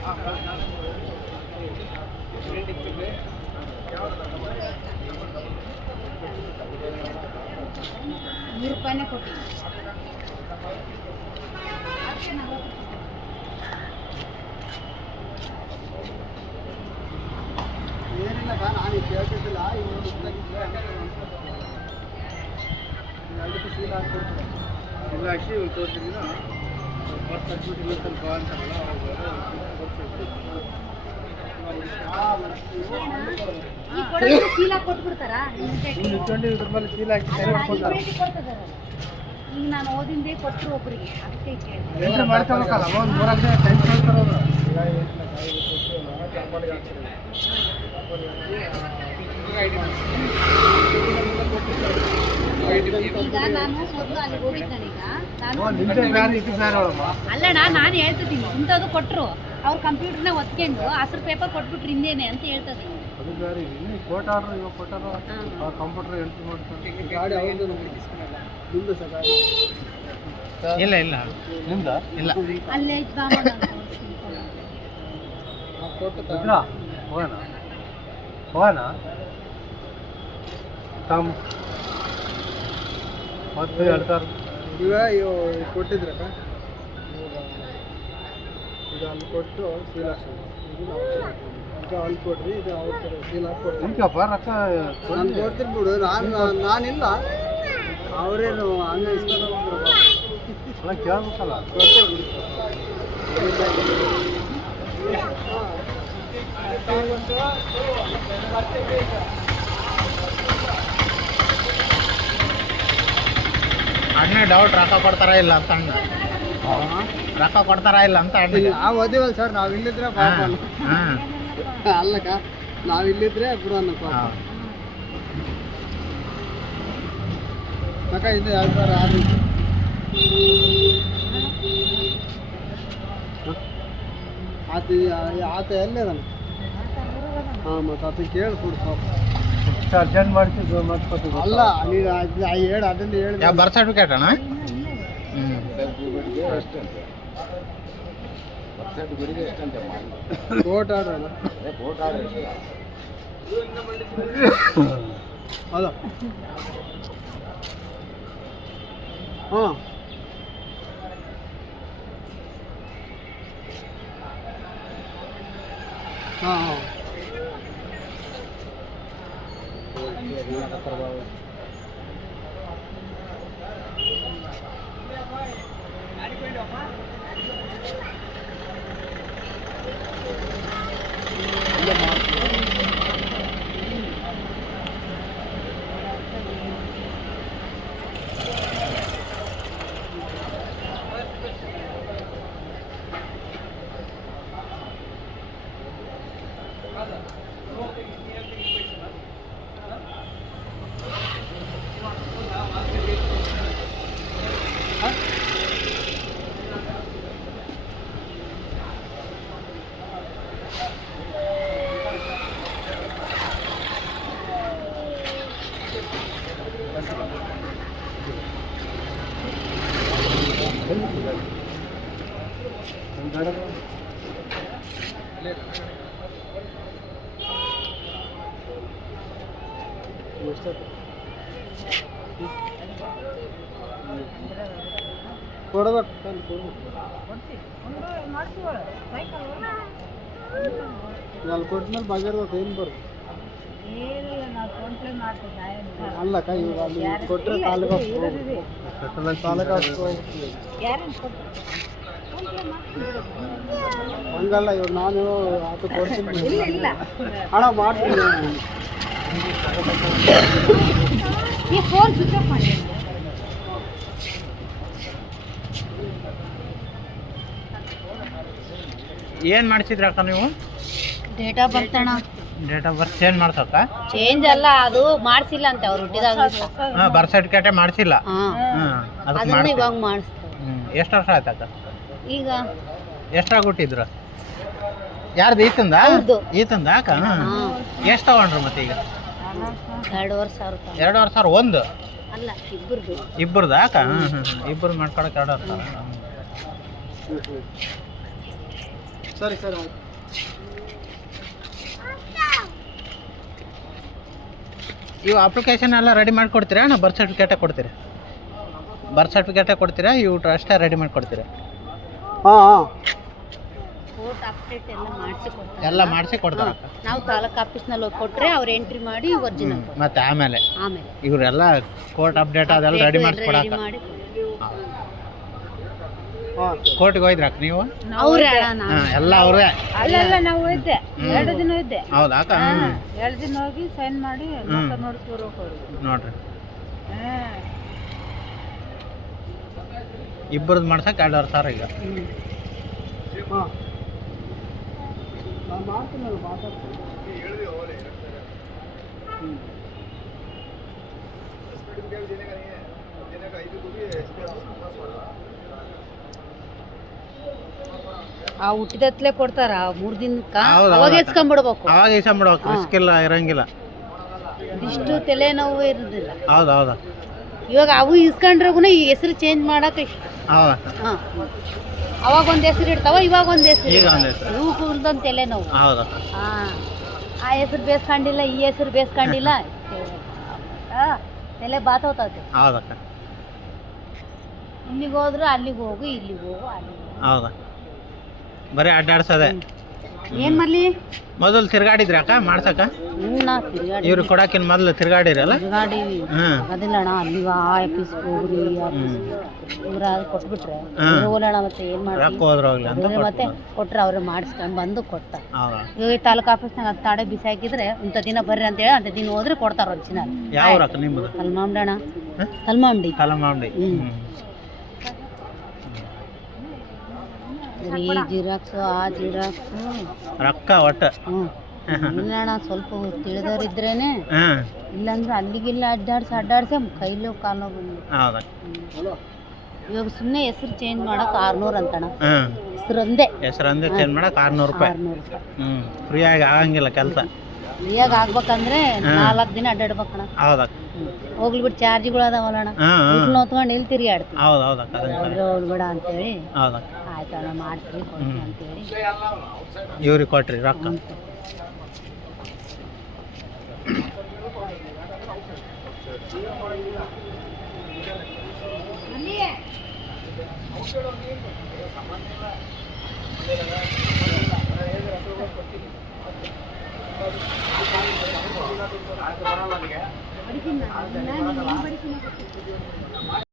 ₹100 ಕೊಟ್ಟಿ ಏನಿಲ್ಲ ನಾನು ಕೇಳ್ತಿದ್ದಿಲ್ಲ ಇವರು ಸೀಲ್ ಹಾಕ್ಕೊಡ್ತೀನಿ ಎಲ್ಲ ಹಾಕಿ ತೋರಿಸಿದ್ದೀನ ಬರ್ತ್ ಸರ್ಟಿಫಿಕೇಟ್ ಇಲ್ಲ ಸ್ವಲ್ಪ ಅಂತಾರಲ್ಲ ಈಗ ನಾನು ಓದಿಂದೇ ಕೊಟ್ಟರು ಒಬ್ಬರಿಗೆ ಅದಕ್ಕೆ ಮಾಡ್ಕೊಬೇಕಲ್ಲ ಒಂದು 3 ದಿನ ಟೈಮ್ ಕೊಡ್ತಾರಲ್ಲ ಈಗ ನಾನು ಮೊದಲು ಅಲ್ಲಿ ಹೋಗಿದ್ದಾನೀಗ ಅಲ್ಲಣ್ಣ ನಾನು ಹೇಳ್ತಿದ್ದೀನಿ ಇಂಥದ್ದು ಕೊಟ್ಟರು ಅವ್ರು ಕಂಪ್ಯೂಟರ್ನ ಒತ್ಕೊಂಡು ಹಸಿರು ಪೇಪರ್ ಕೊಟ್ಬಿಟ್ರು ಹಿಂದೇನೆ ಅಂತ ಹೇಳ್ತದೆ ಇಲ್ಲ ಇಲ್ಲ ನಿಮ್ದ ಇಲ್ಲ ಅಲ್ಲೇ ಹೋಗೋಣ ಮತ್ತೆ ಹೇಳ್ತಾರೆ ಈಗ ಕೊಟ್ಟಿದ್ರಕ್ಕ ಈಗ ಅಲ್ಲಿ ಕೊಟ್ಟು ಸೀಲ್ ಹಾಕ್ಸೋದು ಈಗ ಅಲ್ಲಿ ಕೊಡ್ರಿ ಈಗ ಅವ್ರ ಸೀಲ್ ಹಾಕ್ಕೊಡ್ರಿ ನಾನು ಕೊಡ್ತೀನಿ ಬಿಡು ನಾನಿಲ್ಲ ಅವರೇನು ಹಂಗೆ ಇಸ್ಕೊಂಡು ಕೇಳ್ಬೇಕಲ್ಲ ಕೊಡ್ತಾರೆ ಅಣ್ಣ ಡೌಟ್ ರೊಕ್ಕ ಕೊಡ್ತಾರ ಇಲ್ಲ ಅಂತ ಅಣ್ಣ ರೊಕ್ಕ ಕೊಡ್ತಾರ ಇಲ್ಲ ಅಂತ ಅಣ್ಣ ನಾವು ಓದಿವಲ್ಲ ಸರ್ ನಾವು ಇಲ್ಲಿದ್ರೆ ಪಾಪ ಅಲ್ಲಕ್ಕ ನಾವು ಇಲ್ಲಿದ್ರೆ ಬಿಡೋಣ ಅಕ್ಕ ಇದು 2006 ಆತ ಎಲ್ಲೇ ನಾನು ಹಾಂ ಮತ್ತು ಆತ ಕೇಳಿ ಕೊಡ್ತಾವ ಅರ್ಜೆಂಟ್ ಮಾಡ್ತಿದ್ವಿ ಮಾಡ್ಕೊತೀವಿ ಅಲ್ಲ ನೀನು ಹೇಳಿ ಅದನ್ನು ಹೇಳಿ ಬರ್ತ್ ಸರ್ಟಿಫಿಕೇಟ್ ಅಣ್ಣ ಕೋರ್ಟ್ ಆರ್ಡರ್ ಅಲ್ಲ ಅಲ್ಲ ಹಾಂ ಹಾಂ ಹಾಂ ಕೊಡ್ಬೇಕು ಅಲ್ಲಿ ಕೊಟ್ಮೇಲೆ ಬಗೆರ್ಬೇಕು ಏನು ಬರುತ್ತೆ ಅಲ್ಲಕ್ಕ ಇವಾಗ ಅಲ್ಲಿ ಕೊಟ್ಟರೆ ಹಂಗಲ್ಲ ಇವಾಗ ನಾನು ಅದು ಕೊಡ್ತೀನಿ ಹಣ ಮಾಡ್ತೀನಿ ಏನು ಮಾಡಿಸಿದ್ರಕ್ಕ ನೀವು ಡೇಟ್ ಆಫ್ ಬರ್ತ್ ಅಣ್ಣ ಡೇಟ್ ಆಫ್ ಬರ್ತ್ ಚೇಂಜ್ ಮಾಡ್ಸಕ್ಕ ಚೇಂಜ್ ಅಲ್ಲ ಅದು ಮಾಡಿಸಿಲ್ಲ ಅಂತ ಅವ್ರು ಹುಟ್ಟಿದಾಗ ಬರ್ತ್ ಸರ್ಟಿಫಿಕೇಟೇ ಮಾಡಿಸಿಲ್ಲ ಅದನ್ನ ಇವಾಗ ಮಾಡಿಸ್ತಾರೆ ಎಷ್ಟು ವರ್ಷ ಆಯ್ತಕ್ಕ ಈಗ ಎಷ್ಟ್ರಾಗ ಹುಟ್ಟಿದ್ರು ಯಾರ್ದು ಈತಂದ ಈತಂದ ಅಕ್ಕ ಎಷ್ಟು ತಗೊಂಡ್ರು ಮತ್ತೆ ಈಗ 2,500 2,500 ಒಂದು ಅಲ್ಲ ಇಬ್ಬರದು ಇಬ್ಬರದಾ ಅಕ್ಕ ಇಬ್ಬರು ಮಾಡ್ಕೊಳಕ್ಕೆ 2,500 ಸರಿ ಸರಿ ಆಯ್ತು. ಇವು ಅಪ್ಲಿಕೇಶನ್ ಎಲ್ಲ ರೆಡಿ ಮಾಡಿ ಕೊಡ್ತೀರಾ ನಾ ಬರ್ತ್ ಸರ್ಟಿಫಿಕೇಟೇ ಕೊಡ್ತೀರಾ? ಬರ್ತ್ ಸರ್ಟಿಫಿಕೇಟೇ ಕೊಡ್ತೀರಾ ಇವು ಅಷ್ಟೇ ರೆಡಿ ಮಾಡಿ ಕೊಡ್ತೀರಾ? ಹಾಂ ಫೋಟೋ ಅಪ್ಡೇಟ್ ಎಲ್ಲ ಮಾಡಿಸಿ ಕೊಡ್ತಾರೆ. ಎಲ್ಲ ಮಾಡಿಸಿ ಕೊಡ್ತಾರೆ. ನಾವು ತಾಲೂಕು ಆಫೀಸ್ನಲ್ಲಿ ಹೋಗಿ ಕೊಟ್ಟರೆ ಅವ್ರು ಎಂಟ್ರಿ ಮಾಡಿ ಒರಿಜಿನಲ್ ಮತ್ತೆ ಆಮೇಲೆ ಆಮೇಲೆ ಇವರೆಲ್ಲ ಕೋರ್ಟ್ ಅಪ್ಡೇಟ್ ಅದೆಲ್ಲ ರೆಡಿ ಮಾಡಿಸಿ ರೆಡಿ ಕೊಡಕ್ಕೆ. ಮಾಡಿ ಹಾಂ ಕೋರ್ಟಿಗೆ ಹೋಯ್ದ್ರಾಕ ನೀವು? ಅವ್ರೆ ಎಲ್ಲ ಅವರೇ? ಅಲ್ಲೆಲ್ಲ ನಾವು ಹೋಯ್ದೆ 2 ದಿನ ಹೋಯ್ದೆ. ಹೌದಾ ಅಕ್ಕ? 2 ದಿನ ಹೋಗಿ ಸೈನ್ ಮಾಡಿ ನೋಡ್ರಿ ಇಬ್ಬರದ್ದು ಮಾಡ್ಸಕ್ಕೆ 2,500 ಈಗ. ಹಾಂ ನಾನು ಮಾಡ್ತೀನಲ್ಲ ಮಾತಾಡ್ತೀನಿ. ಆ ಹುಟ್ಟಿದತ್ಲೆ ಕೊಡ್ತಾರ 3 ದಿನಕ್ಕ ಹೌದು, ಅವಾಗ ಹೌದು. ಎತ್ಕೊಂಡ್ಬಿಡ್ಬೇಕು. ಅವಾಗ ಇಸ್ಕೊಂಬಿಡ್ಬೇಕು, ರಿಸ್ಕ್ ಇಲ್ಲ, ಇರಂಗಿಲ್ಲ. ಇಷ್ಟು ತಲೆನೋವು ಇರೋದಿಲ್ಲ. ಹೌದು ಹೌದು ಇವಾಗ ಅವು ಇಸ್ಕೊಂಡ್ರಗುನ ಈ ಹೆಸರು ಚೇಂಜ್ ಮಾಡಕ್ ಇಷ್ಟ. ಹೌದಕ್ಕ. ಹಾ ಅವಾಗ ಒಂದ್ ಹೆಸರು ಇಡ್ತಾವ, ಇವಾಗ ಒಂದ್ ಹೆಸರು ಈಗ ಒಂದ್ ಹೆಸರು. ಇವ್ಕೊಂದೊಂದು ತಲೆನೋವು. ಹೌದಕ್ಕ. ಹಾ ಆ ಹೆಸರು ಬೇಸ್ಕೊಂಡಿಲ್ಲ, ಈ ಹೆಸರು ಬೇಸ್ಕೊಂಡಿಲ್ಲ, ತಲೆ ಬಾತೋತೈತೆ. ಹೌದಕ್ಕ. ಇಲ್ಲಿಗೆ ಹೋದ್ರು ಅಲ್ಲಿಗೆ ಹೋಗು, ಇಲ್ಲಿಗೆ ಹೋಗು, ಅಲ್ಲಿಗೆ ಹೋಗು. ಹೌದಾ ಬರೀ ಅಡ್ಡಾಡ್ಸೋದೆ. ಏನ್ ಮಾಡ್ಲಿ? ಮೊದಲು ತಿರ್ಗಾಡಿದ್ರಿ ಅಕ್ಕ ಮಾಡ್ಸಕ್ಕ? ನಾ ತಿರ್ಗಾಡಿ ಇವ್ರು ಕೊಡಾಕಿನ ಮೊದಲು ತಿರ್ಗಾಡಿರಲ್ಲ? ತಿರ್ಗಾಡೀವಿ. ಹ್ಮ್ ಅದಿಲ್ಲಣ್ಣ ಅಲ್ಲಿಗೆ ಆ ಆಫೀಸ್ ಹೋಗ್ರಿ, ಇವ್ರ ಕೊಟ್ಬಿಟ್ರೆ ಹೋಗೋಣ, ಮತ್ತೆ ಏನ್ ರೊಕ್ಕ ಮಾಡ್ತೀವಿ? ಹೋದ್ರೋಗ್ಲಿ ಅಂತ ಮತ್ತೆ ಕೊಟ್ಬಿಡು. ಕೊಟ್ರೆ ಅವ್ರೆ ಮಾಡಿಸ್ಕೊಂಡ್ ಬಂದು ಕೊಡ್ತ. ಹೌದಾ ಇವಾಗ ತಾಲೂಕು ಆಫೀಸ್ನಾಗ ಅದು ತಾಡೆ ಬಿಸಿ ಹಾಕಿದ್ರೆ ಇಂಥ ದಿನ ಬರ್ರಿ ಅಂತೇಳಿ ಅಂತ ದಿನ ಹೋದ್ರೆ ಕೊಡ್ತಾರ ಒರಿಜಿನಲ್. ಯಾವ ರೊಕ್ಕ ನಿಮ್ಮದು? ಕಲ್ಮಾಂಡಣ ಕಲ್ಮಾಂಡಿ ಕಲಮಾಂಡಿ. ಈ ಜಿರಾಕ್ಸು ಆ ಜಿರಾಕ್ಸು ರೊಕ್ಕ ಒಟ್ಟ. ಇಲ್ಲಣ್ಣ ಸ್ವಲ್ಪ ತಿಳಿದವ್ರಿದ್ರೇನೆ, ಹ್ಮ್ ಇಲ್ಲಾಂದ್ರೆ ಅಲ್ಲಿಗಿಲ್ಲ ಅಡ್ಡಾಡ್ಸಿ ಕೈಲೋ ಕಾಲೋ ಬಂದು. ಹೌದಾ ಇವಾಗ ಸುಮ್ಮನೆ ಹೆಸರು ಚೇಂಜ್ ಮಾಡಕ್ 600 ಅಂತಣ. ಹ್ಮ್ ಹೆಸರಂದೇ ಹೆಸರಂದೇ ಚೇಂಜ್ ಮಾಡಕ್ 600 ರೂಪಾಯಿ. 600 ರೂಪಾಯಿ. ಫ್ರೀಯಾಗಿ ಆಗಂಗಿಲ್ಲ ಕೆಲಸ. ಫ್ರೀಯಾಗಿ ಆಗ್ಬೇಕಂದ್ರೆ 4 ದಿನ ಅಡ್ಡಾಡ್ಬೇಕಣ. ಹೌದಕ್ಕ. ಹೋಗ್ಲಿ ಬಿಟ್ಟು ಚಾರ್ಜ್ಗಳು ಅದಾವಲ್ಲಣ್ಣ, ಹೊತ್ಕೊಂಡು ಇಲ್ಲಿ ತಿರುಗಾಡ್ತೀವಿ. ಹೌದು ಹೌದಕ್ಕ. ಹೋಗ್ಬೇಡ ಅಂತೇಳಿ ಹೌದಕ್ಕ. ಆಯ್ತಣ್ಣ ಮಾಡಿಸ್ರಿ ಕೊಡ್ತೀನಿ ಅಂತೇಳಿ ಇವ್ರಿಗೆ ಕೊಟ್ರಿ ರೊಕ್ಕ?